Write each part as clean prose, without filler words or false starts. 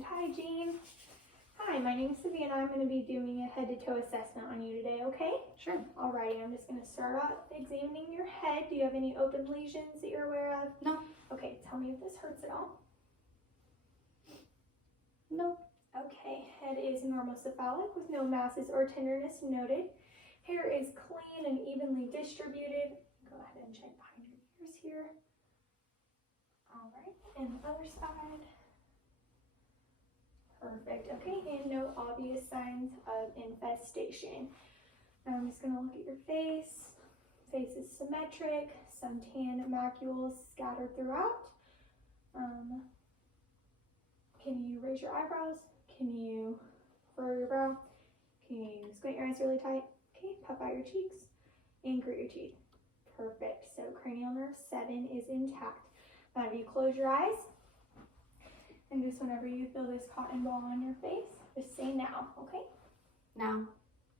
and hygiene. Hi, my name is Savannah and I'm going to be doing a head-to-toe assessment on you today, okay? Sure. Alrighty, I'm just going to start off examining your head. Do you have any open lesions that you're aware of? No. Okay, tell me if this hurts at all. No. Okay, head is normocephalic with no masses or tenderness noted. Hair is clean and evenly distributed. Go ahead and check behind your ears here. Alright, and the other side. Perfect. Okay, and no obvious signs of infestation. Now I'm just going to look at your face. Face is symmetric, some tan macules scattered throughout. Can you raise your eyebrows? Can you furrow your brow? Can you squint your eyes really tight? Okay, puff out your cheeks and grit your teeth. Perfect. So cranial nerve 7 is intact. Now if you close your eyes, and just whenever you feel this cotton ball on your face, just say now, okay? Now.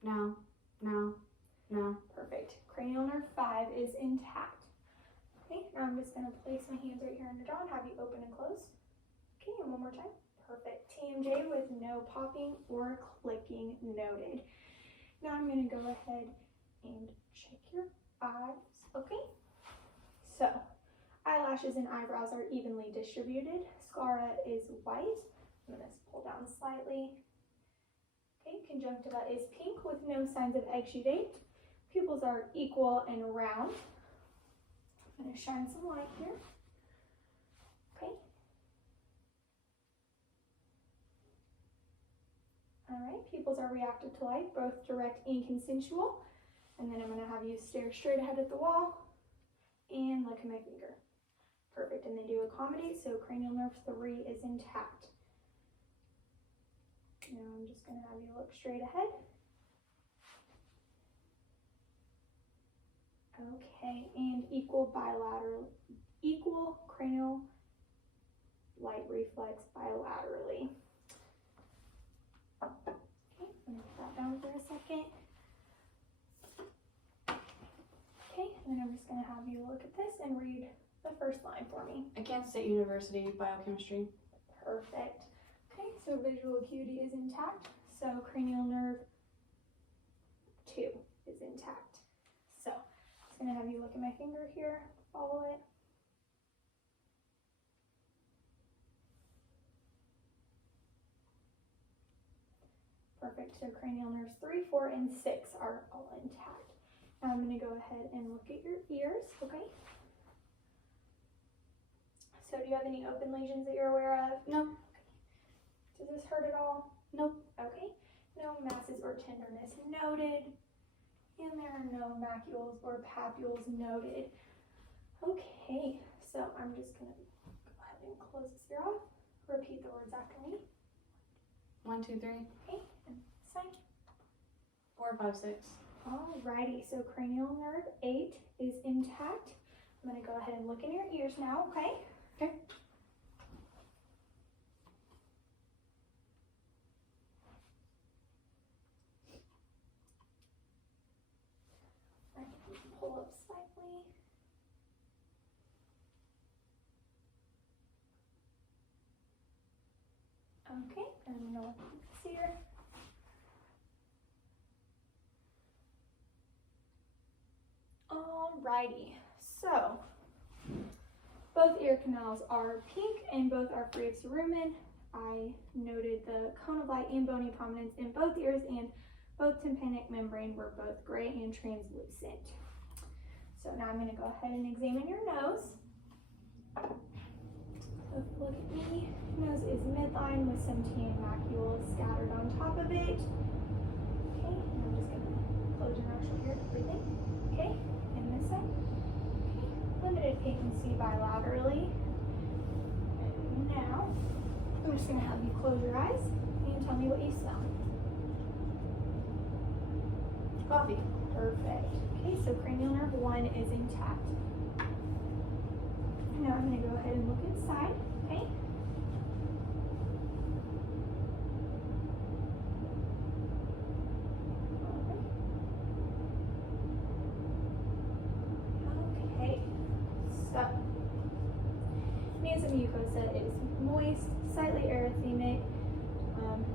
Now. Now. Now. Perfect. Cranial nerve 5 is intact. Okay, now I'm just going to place my hands right here on your jaw and have you open and close. Okay, and one more time. Perfect. TMJ with no popping or clicking noted. Now I'm going to go ahead and check your eyes. Okay, so eyelashes and eyebrows are evenly distributed. Sclera is white. I'm going to pull down slightly. Okay, conjunctiva is pink with no signs of exudate. Pupils are equal and round. I'm going to shine some light here. Okay. All right, pupils are reactive to light, both direct and consensual. And then I'm going to have you stare straight ahead at the wall and look at my finger. Perfect, and they do accommodate, so cranial nerve 3 is intact. Now I'm just going to have you look straight ahead. Okay, and equal cranial light reflex bilaterally. Okay, I'm going to put that down for a second. Okay, and then I'm just going to have you look at this and read the first line for me. At Kansas State University, biochemistry. Perfect. Okay, so visual acuity is intact. So cranial nerve 2 is intact. So I'm going to have you look at my finger here, follow it. Perfect. So cranial nerves 3, 4, and 6 are all intact. Now I'm going to go ahead and look at your ears, okay? So do you have any open lesions that you're aware of? No. Does this hurt at all? Nope. Okay. No masses or tenderness noted. And there are no macules or papules noted. Okay, so I'm just going to go ahead and close this ear off. Repeat the words after me. 1, 2, 3. Okay, and sign. 4, 5, 6. Alrighty, so cranial nerve 8 is intact. I'm going to go ahead and look in your ears now, okay? Okay. Pull up slightly. Okay, and I'm going to look at this ear. Alrighty, so both ear canals are pink and both are free of cerumen. I noted the cone of light and bony prominence in both ears, and both tympanic membrane were both gray and translucent. So now I'm going to go ahead and examine your nose. So look at me. Nose is midline with some tan macules scattered on top of it. Okay, and I'm just going to close your nostril here, breathing. Okay, and this side. Okay, limited patency bilaterally. And now I'm just going to have you close your eyes and tell me what you smell. Coffee. Perfect. Okay, so cranial nerve 1 is intact. Now I'm going to go ahead and look inside, okay? Okay, so mucosa is moist, slightly erythemic,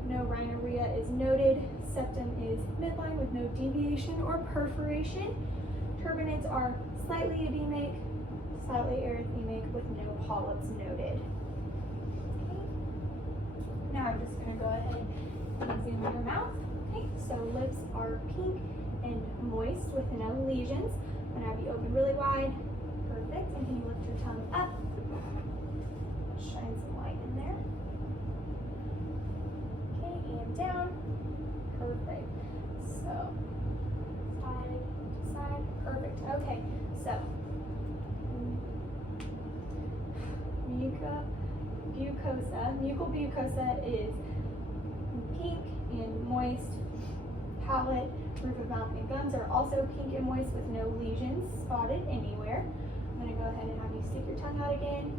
no rhinorrhea is noted, septum is midline with no deviation or perforation, turbinates are slightly edemic, slightly erythemic with no polyps noted. Okay. Now I'm just going to go ahead and zoom in your mouth. Okay, so lips are pink and moist with no lesions. I'm going to have you open really wide. Perfect. And can you lift your tongue up? Shine some light in there. Okay, and down. Perfect. So, side to side. Perfect. Okay, so mucal mucosa is pink and moist. Palate, roof of mouth, and gums are also pink and moist with no lesions spotted anywhere. I'm going to go ahead and have you stick your tongue out again.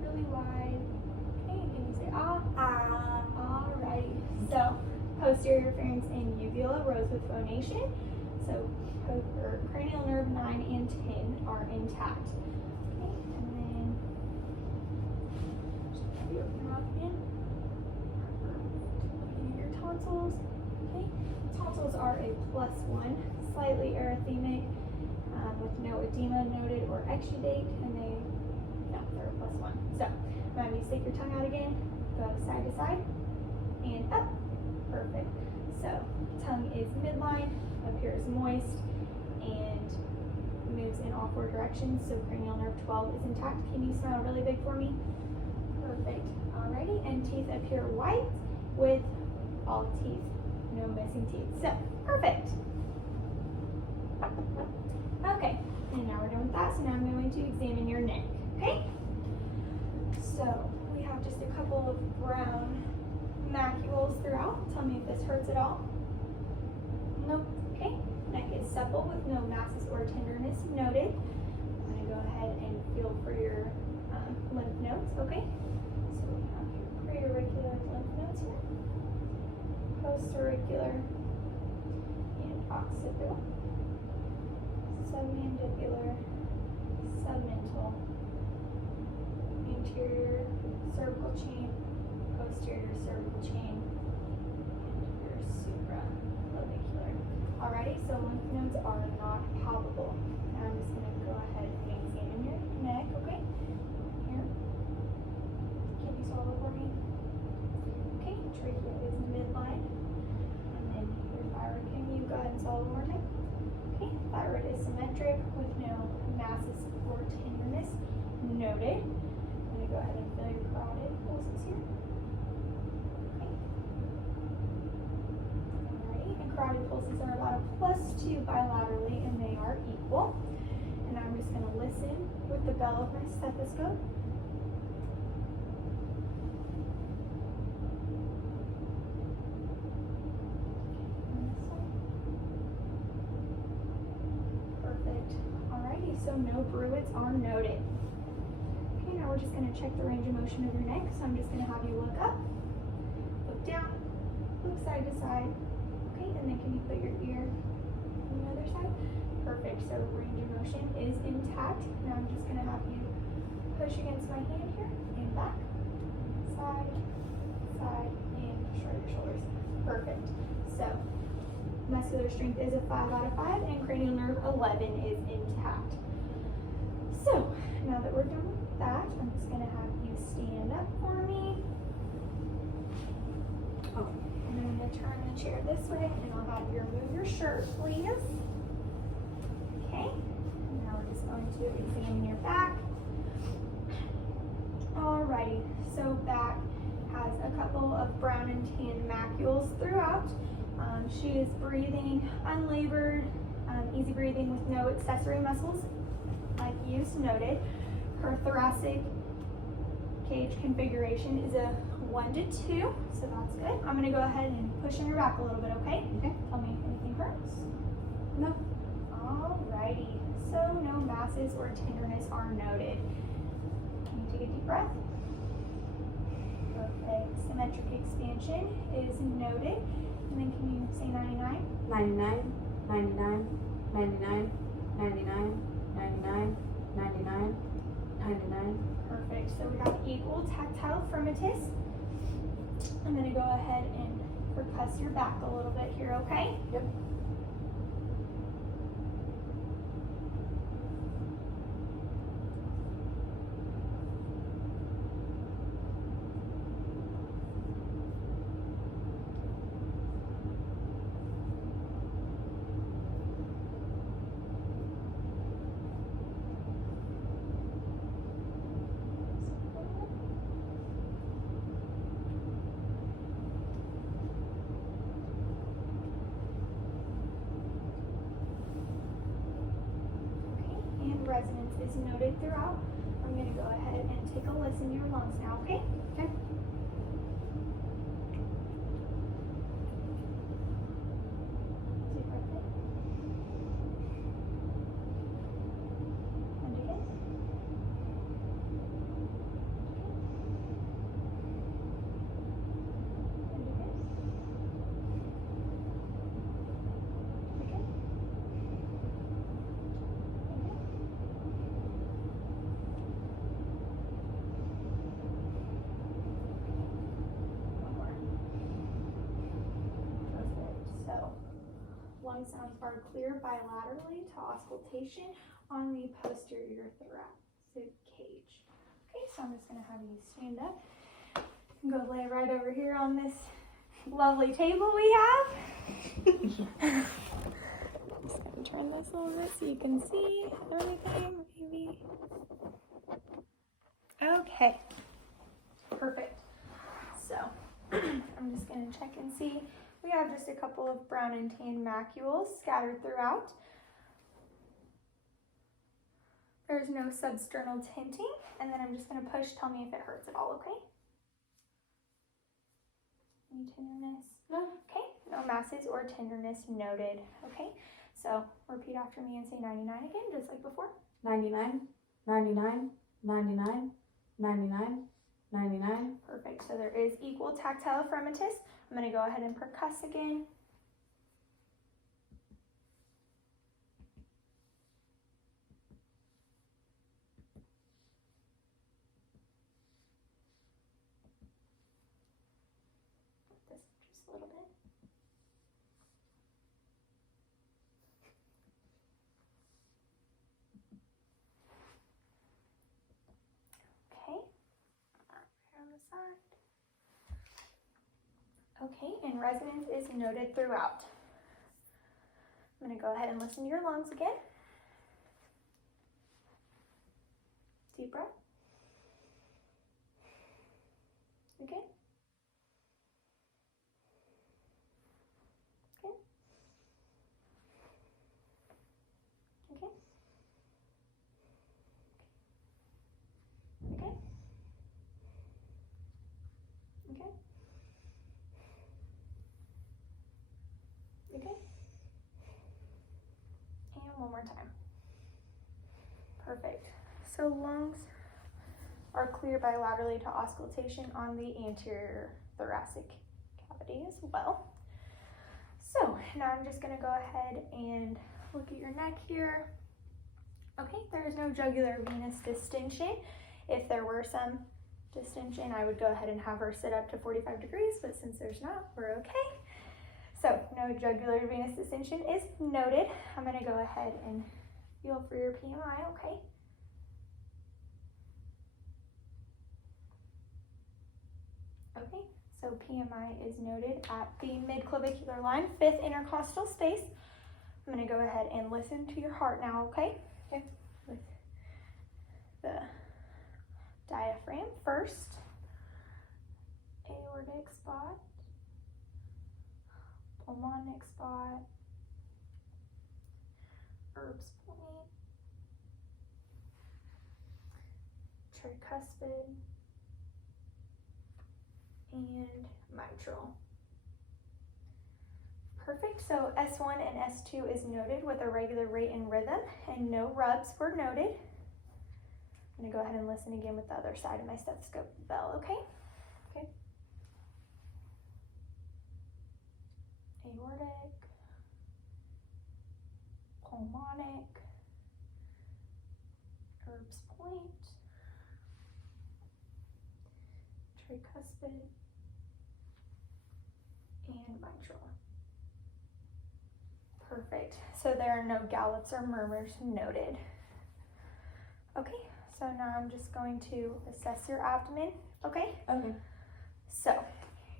Really wide. Okay, can you say ah? Ah. Alrighty. So, posterior pharynx and uvula rose with phonation. So, cranial nerve 9 and 10 are intact. Okay, and then just have you open your mouth again. Looking at your tonsils. Okay, tonsils are a +1, slightly erythemic, with no edema noted or exudate, and they're a +1. So, now you stick your tongue out again, go side to side, and up. Perfect. So, tongue is midline, appears moist, and moves in all 4 directions. So, cranial nerve 12 is intact. Can you smile really big for me? Perfect. Alrighty, and teeth appear white with all teeth, no missing teeth. So, perfect. Okay, and now we're done with that. So now I'm going to examine your neck. Okay. So we have just a couple of brown macules throughout. Tell me if this hurts at all. Nope. Okay. Neck is supple with no masses or tenderness noted. I'm going to go ahead and feel for your lymph nodes. Okay. So we have your preauricular lymph nodes here, postauricular, and occipital, submandibular, submental, anterior cervical chain, posterior cervical chain, and your supraclavicular. Alrighty, so lymph nodes are not palpable. Now I'm just going to go ahead and examine your neck, okay? Here. Can you swallow for me? Okay, trachea is midline. And then your thyroid, can you go ahead and swallow one more time? Okay, thyroid is symmetric with no masses or tenderness noted. I'm going to go ahead and fill your carotid pulses here. Okay. Alrighty, and carotid pulses are about a +2 bilaterally, and they are equal. And I'm just going to listen with the bell of my stethoscope. Perfect. Alrighty, so no bruits are noted. Okay, now we're just going to check the range of motion of your neck. So I'm just going to have you look up, look down, look side to side. Okay, and then can you put your ear on the other side? Perfect. So range of motion is intact. Now I'm just going to have you push against my hand here and back, side, side, and shrug your shoulders. Perfect. So muscular strength is a 5 out of 5, and cranial nerve 11 is intact. So now that we're done with that, I'm just going to have you stand up for me. Oh, and then I'm going to turn the chair this way, and I'll have you remove your shirt, please. Okay, and now we're just going to examine your back. Alrighty, so back has a couple of brown and tan macules throughout. She is breathing unlabored, easy breathing with no accessory muscles, like use noted. Her thoracic cage configuration is a 1 to 2, so that's good. I'm going to go ahead and push on your back a little bit, okay? Okay. Tell me if anything hurts. No. Alrighty, so no masses or tenderness are noted. Can you take a deep breath? Perfect. Symmetric expansion is noted. And then can you say 99? 99, 99, 99, 99, 99, 99, 99, So we have equal tactile firmitus. I'm going to go ahead and percuss your back a little bit here, okay? Yep. Resonance is noted throughout. I'm going to go ahead and take a listen to your lungs now, okay? Okay. Deep breath in. And again. And again. Again. Lung sounds are clear bilaterally to auscultation on the posterior thoracic cage. Okay, so I'm just going to have you stand up and go lay right over here on this lovely table we have. I'm just going to turn this a little bit so you can see everything, maybe. Okay, perfect. So I'm just going to check and see. We have just a couple of brown and tan macules scattered throughout. There's no substernal tinting, and then I'm just going to push. Tell me if it hurts at all, okay? Any tenderness? No. Okay, no masses or tenderness noted, okay? So repeat after me and say 99 again, just like before. 99, 99, 99, 99, 99. Perfect, so there is equal tactile firmitus. I'm going to go ahead and percuss again. This just a little bit. Okay, here on the side. Okay, and resonance is noted throughout. I'm going to go ahead and listen to your lungs again. Deep breath. Okay. Okay. Okay. Okay. Okay. Okay. And one more time. Perfect. So lungs are clear bilaterally to auscultation on the anterior thoracic cavity as well. So now I'm just going to go ahead and look at your neck here. Okay, there is no jugular venous distension. If there were some distension, I would go ahead and have her sit up to 45 degrees, but since there's not, we're okay. So no jugular venous distension is noted. I'm going to go ahead and feel for your PMI, okay? Okay, so PMI is noted at the mid-clavicular line, 5th intercostal space. I'm going to go ahead and listen to your heart now, okay? Okay. With the diaphragm first, aortic spot, pulmonic spot, Erb's point, tricuspid, and mitral. Perfect, so S1 and S2 is noted with a regular rate and rhythm, and no rubs were noted. I'm gonna go ahead and listen again with the other side of my stethoscope bell, okay? Okay. Aortic, pulmonic, Erb's point, tricuspid, and mitral. Perfect. So there are no gallops or murmurs noted. Okay, so now I'm just going to assess your abdomen, okay? Okay. So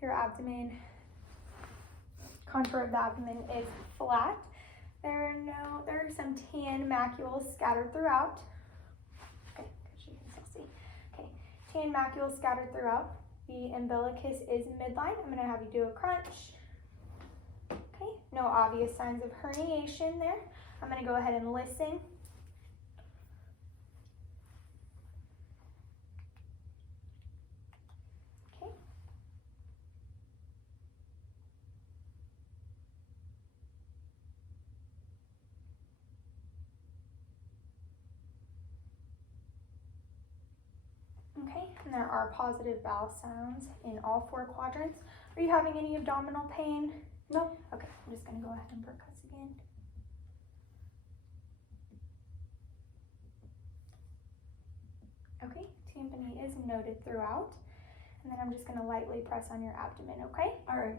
your abdomen, contour of the abdomen is flat. There are some tan macules scattered throughout. Okay, because you can still see. Okay, tan macules scattered throughout. The umbilicus is midline. I'm gonna have you do a crunch. Okay, no obvious signs of herniation there. I'm gonna go ahead and listen. Okay. Okay, and there are positive vowel sounds in all 4 quadrants. Are you having any abdominal pain? No. Okay, I'm just gonna go ahead and percuss again. Okay, tympani is noted throughout. And then I'm just gonna lightly press on your abdomen, okay? All right.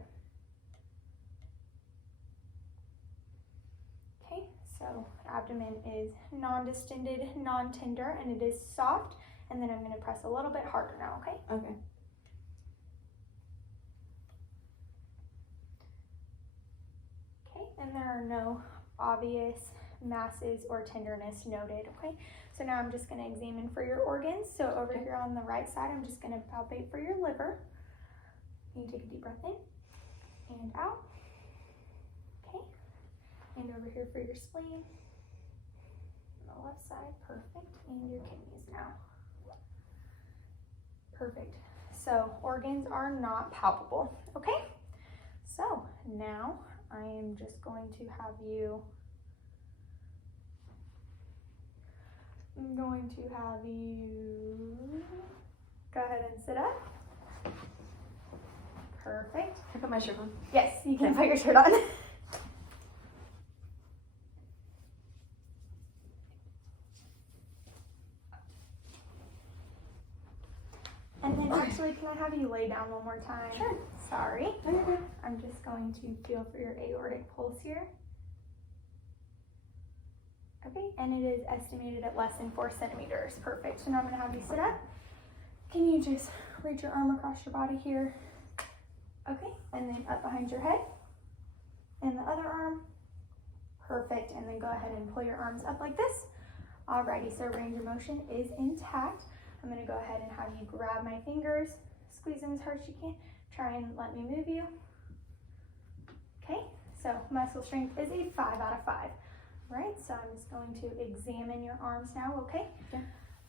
Okay, so abdomen is non-distended, non-tender, and it is soft. And then I'm gonna press a little bit harder now, okay? Okay. Okay, and there are no obvious masses or tenderness noted, okay? So now I'm just gonna examine for your organs. So over here on the right side, I'm just gonna palpate for your liver. You take a deep breath in and out. Okay, and over here for your spleen. On the left side, perfect, and your kidneys now. Perfect. So organs are not palpable, okay? So now I am just going to have you, go ahead and sit up. Perfect. I put my shirt on. Yes, you can put your shirt on. And then actually, can I have you lay down one more time? Sure. Sorry. No, you're good. I'm just going to feel for your aortic pulse here. Okay, and it is estimated at less than 4 centimeters. Perfect. So now I'm gonna have you sit up. Can you just reach your arm across your body here? Okay, and then up behind your head. And the other arm. Perfect, and then go ahead and pull your arms up like this. Alrighty, so range of motion is intact. I'm gonna go ahead and have you grab my fingers, squeeze them as hard as you can. Try and let me move you. Okay, so muscle strength is a 5 out of 5. Right, so I'm just going to examine your arms now, okay? Yeah.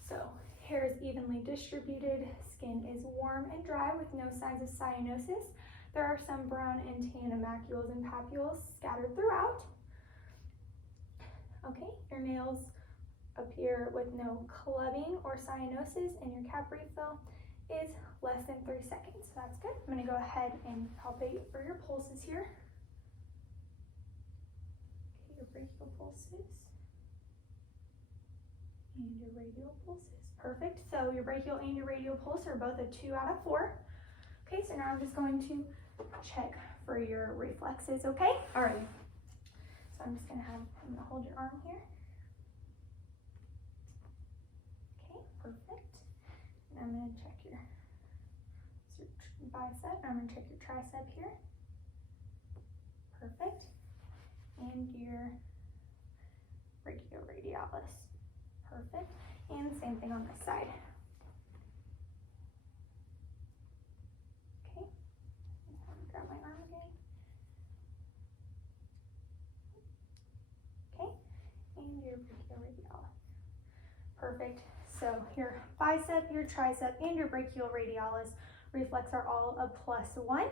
So hair is evenly distributed, skin is warm and dry with no signs of cyanosis. There are some brown and tan macules and papules scattered throughout. Okay, your nails appear with no clubbing or cyanosis, and your cap refill is less than 3 seconds. So that's good. I'm gonna go ahead and palpate for your pulses here. Okay, your brachial pulses and your radial pulses. Perfect. So your brachial and your radial pulse are both a 2 out of 4. Okay, so now I'm just going to check for your reflexes, okay? All right. So I'm just gonna hold your arm here. Okay, perfect. And I'm gonna check your bicep. I'm gonna check your tricep here. Perfect. And your brachioradialis. Perfect. And the same thing on this side. Okay. Let me grab my arm again. Okay. And your brachioradialis. Perfect. So your bicep, your tricep, and your brachioradialis reflex are all a +1.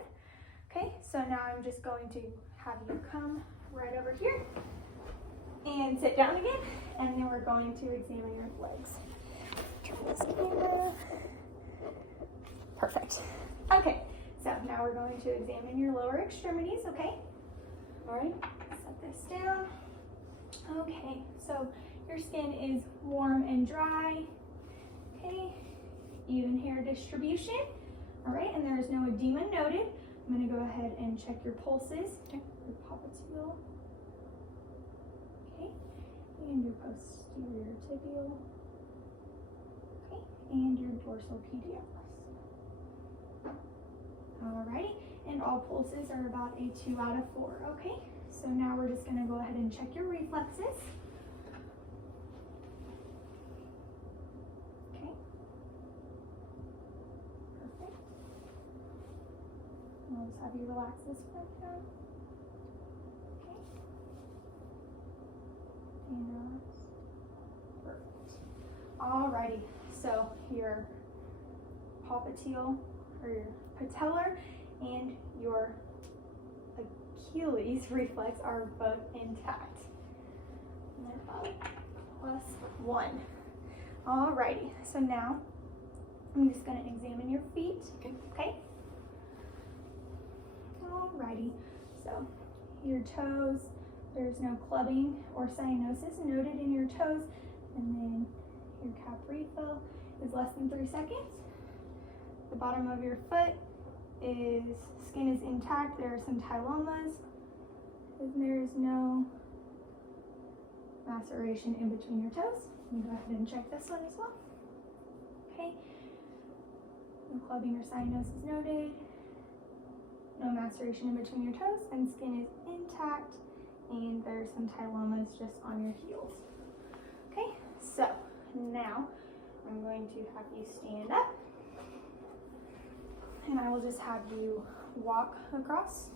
Okay, so now I'm just going to have you come right over here and sit down again, and then we're going to examine your legs. Turn this camera. Perfect. Okay, so now we're going to examine your lower extremities, okay? All right, set this down. Okay, so your skin is warm and dry. Okay, even hair distribution. All right, and there is no edema noted. I'm gonna go ahead and check your pulses. Okay. Your popliteal. Okay, and your posterior tibial. Okay, and your dorsal pedialis. Alrighty, and all pulses are about a 2 out of 4, okay? So now we're just gonna go ahead and check your reflexes. Okay. Perfect. And I'll just have you relax this front down. Okay. And relax. Perfect. Alrighty, so your popliteal, or your patellar, and your Achilles reflex are both intact. And then up, +1. Alrighty, so now I'm just going to examine your feet. Okay? Alrighty, so your toes, there's no clubbing or cyanosis noted in your toes, and then your calf refill is less than 3 seconds. The bottom of your foot skin is intact. There are some tylomas, and there is no maceration in between your toes. You can go ahead and check this one as well. Okay. No clubbing or cyanosis noted. No maceration in between your toes, and skin is intact, and there are some tylomas just on your heels. Okay, so now I'm going to have you stand up. And I will just have you walk across.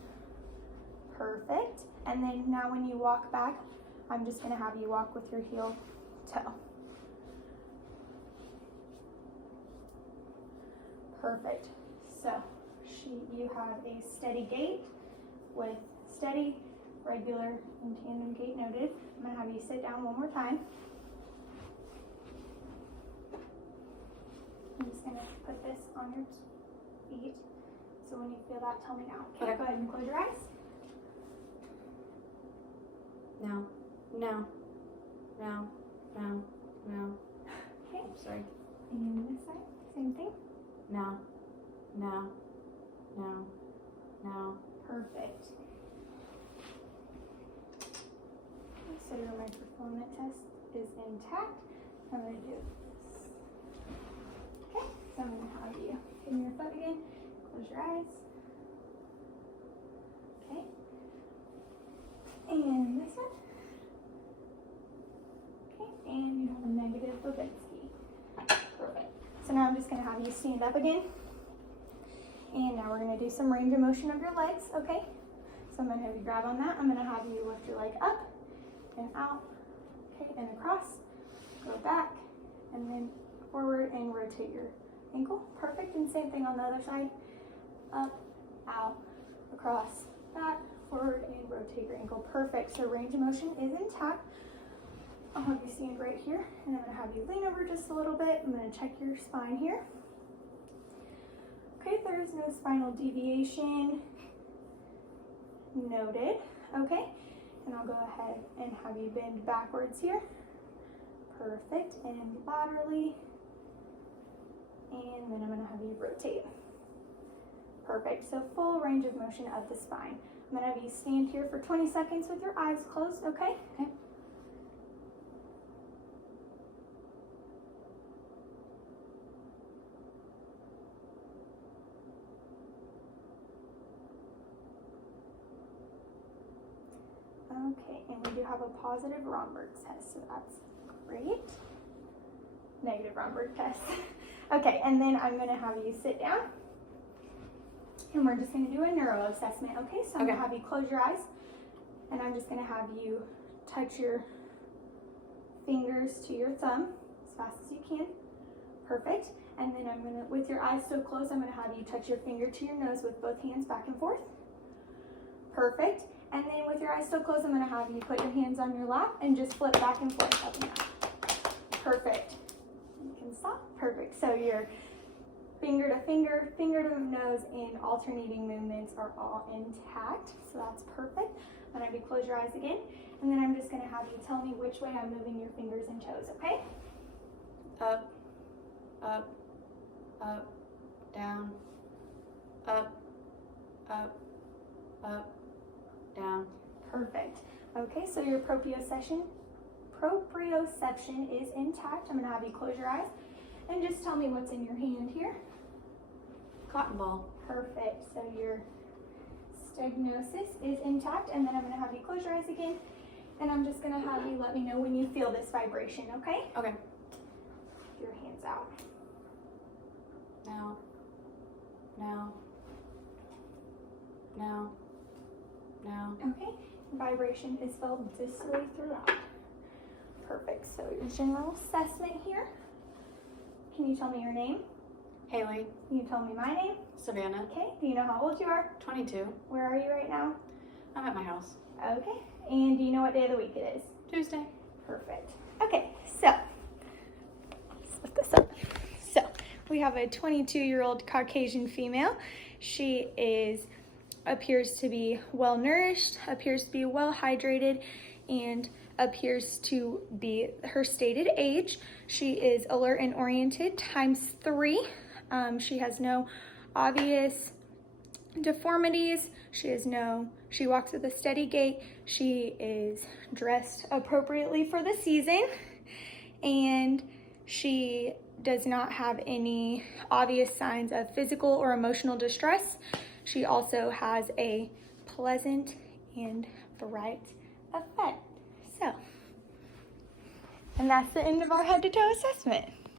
Perfect. And then now when you walk back, I'm just going to have you walk with your heel toe. Perfect. So you have a steady gait with steady, regular, and tandem gait noted. I'm going to have you sit down one more time. I'm just going to put this on your feet. So when you feel that, tell me now. Okay, Okay. go ahead and close your eyes. Now. Now. Now. Now. Now. Okay, I'm sorry. and this side, same thing. Now. Now. Now. Now. Perfect. So your microphone test is intact. I'm going to do this. Okay, so I'm going to have you in your foot again. Close your eyes. Okay. And this one. Okay, and you have a negative Babinski. Perfect. So now I'm just going to have you stand up again. And now we're going to do some range of motion of your legs, okay? So I'm going to have you grab on that. I'm going to have you lift your leg up and out, okay, and across. Go back, and then forward and rotate your ankle. Perfect, and same thing on the other side. Up, out, across, back, forward, and rotate your ankle. Perfect, so range of motion is intact. I'll have you stand right here, and I'm going to have you lean over just a little bit. I'm going to check your spine here. Okay, there is no spinal deviation noted, okay? And I'll go ahead and have you bend backwards here. Perfect, and laterally. And then I'm going to have you rotate. Perfect, so full range of motion of the spine. I'm going to have you stand here for 20 seconds with your eyes closed, okay? Okay. Okay, and we do have a positive Romberg test, so that's great. Negative Romberg test. Okay, and then I'm going to have you sit down, and we're just going to do a neuro assessment, okay? So I'm going to have you close your eyes, and I'm just going to have you touch your fingers to your thumb as fast as you can. Perfect. And then I'm going to, with your eyes still closed, I'm going to have you touch your finger to your nose with both hands back and forth. Perfect. And then with your eyes still closed, I'm going to have you put your hands on your lap and just flip back and forth up and down. Perfect. You can stop. Perfect. So your finger to finger, finger to nose, and alternating movements are all intact. So that's perfect. I'm going to have you close your eyes again. And then I'm just going to have you tell me which way I'm moving your fingers and toes, okay? Up, up, up, down, so your proprioception is intact. I'm gonna have you close your eyes and just tell me what's in your hand here. Cotton ball. Perfect. So your stenosis is intact, and then I'm gonna have you close your eyes again, and I'm just gonna have you let me know when you feel this vibration, okay? Okay. Your hands out. Now. Now. Now. Now. Okay. Vibration is felt distally throughout. Perfect. So your general assessment here. Can you tell me your name? Haley. Can you tell me my name? Savannah. Okay. Do you know how old you are? 22. Where are you right now? I'm at my house. Okay. And do you know what day of the week it is? Tuesday. Perfect. Okay, so let's lift this up. So we have a 22-year-old Caucasian female. She appears to be well nourished, appears to be well hydrated, and appears to be her stated age. She is alert and oriented ×3. She has no obvious deformities. She walks with a steady gait. She is dressed appropriately for the season, and she does not have any obvious signs of physical or emotional distress. She also has a pleasant and bright effect. So, and that's the end of our head to toe assessment.